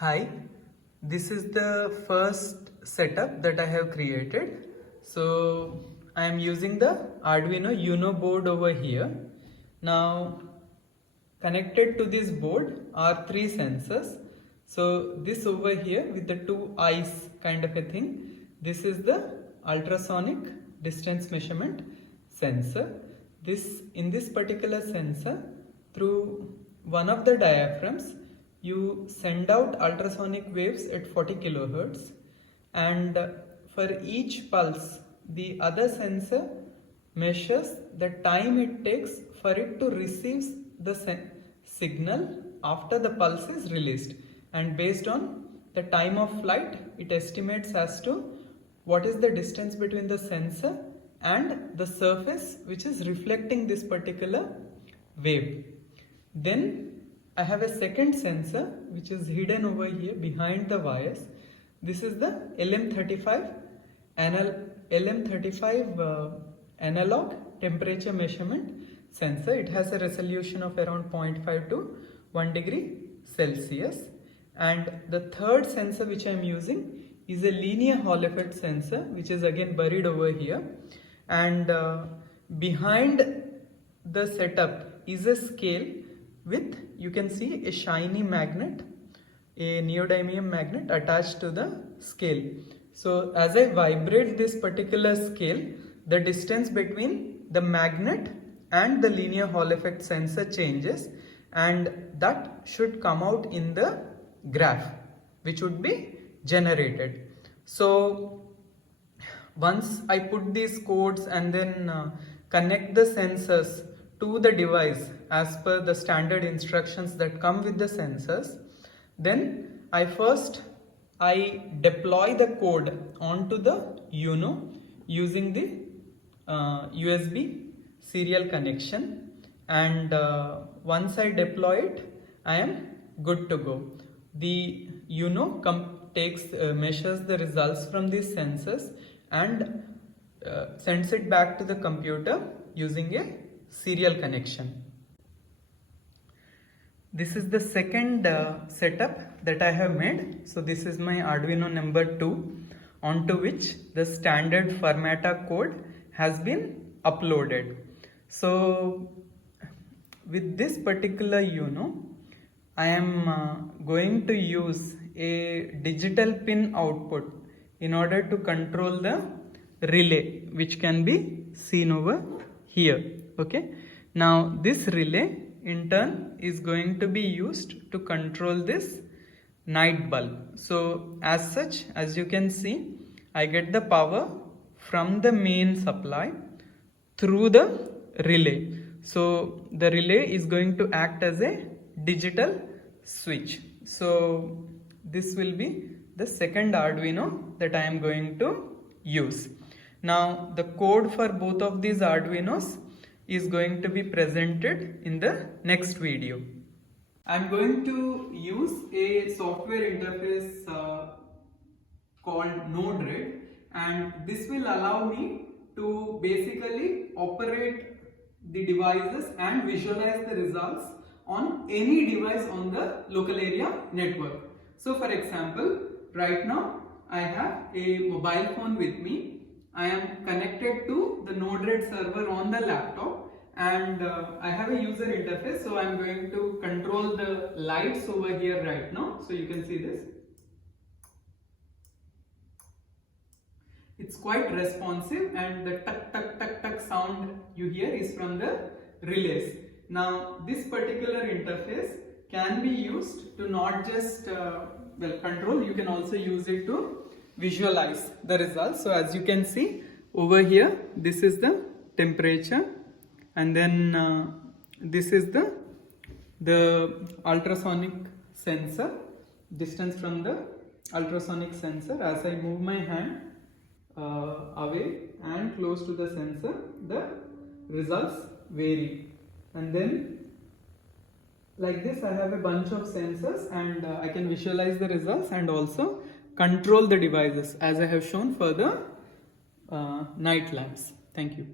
Hi, this is the first setup that I have created. So I am using the Arduino Uno board over here. Now connected to this board are three sensors. So this over here with the two eyes kind of a thing, this is the ultrasonic distance measurement sensor. In this particular sensor, through one of the diaphragms, you send out ultrasonic waves at 40 kilohertz, and for each pulse the other sensor measures the time it takes for it to receive the signal after the pulse is released, and based on the time of flight it estimates as to what is the distance between the sensor and the surface which is reflecting this particular wave. Then I have a second sensor which is hidden over here behind the wires. This is the LM35 analog temperature measurement sensor. It has a resolution of around 0.5 to 1 degree Celsius. And the third sensor which I am using is a linear Hall effect sensor, which is again buried over here. And behind the setup is a scale with, you can see, a shiny magnet, a neodymium magnet attached to the scale. So as I vibrate this particular scale, the distance between the magnet and the linear Hall effect sensor changes, and that should come out in the graph which would be generated. So once I put these codes and then connect the sensors to the device as per the standard instructions that come with the sensors, then I deploy the code onto the Uno using the USB serial connection, and once I deploy it, I am good to go. The Uno measures the results from these sensors and sends it back to the computer using a serial connection. This is the second setup that I have made. So this is my Arduino number 2, onto which the standard Fermata code has been uploaded. So with this particular Uno, I am going to use a digital pin output in order to control the relay, which can be seen over here. Okay, now this relay in turn is going to be used to control this night bulb. So as such, as you can see, I get the power from the main supply through the relay. So the relay is going to act as a digital switch. So this will be the second Arduino that I am going to use. Now the code for both of these Arduinos is going to be presented in the next video. I'm going to use a software interface called Node-RED, and this will allow me to basically operate the devices and visualize the results on any device on the local area network. So for example, right now I have a mobile phone with me. I am connected to the Node-RED server on the laptop, and I have a user interface. So I am going to control the lights over here right now. So you can see this. It's quite responsive, and the tuck tuck tuck tuck sound you hear is from the relays. Now this particular interface can be used to not just control, you can also use it to visualize the results. So as you can see over here, this is the temperature, and then this is the ultrasonic sensor, distance from the ultrasonic sensor. As I move my hand away and close to the sensor, the results vary. And then like this, I have a bunch of sensors, and I can visualize the results and also control the devices as I have shown for the night lamps. Thank you.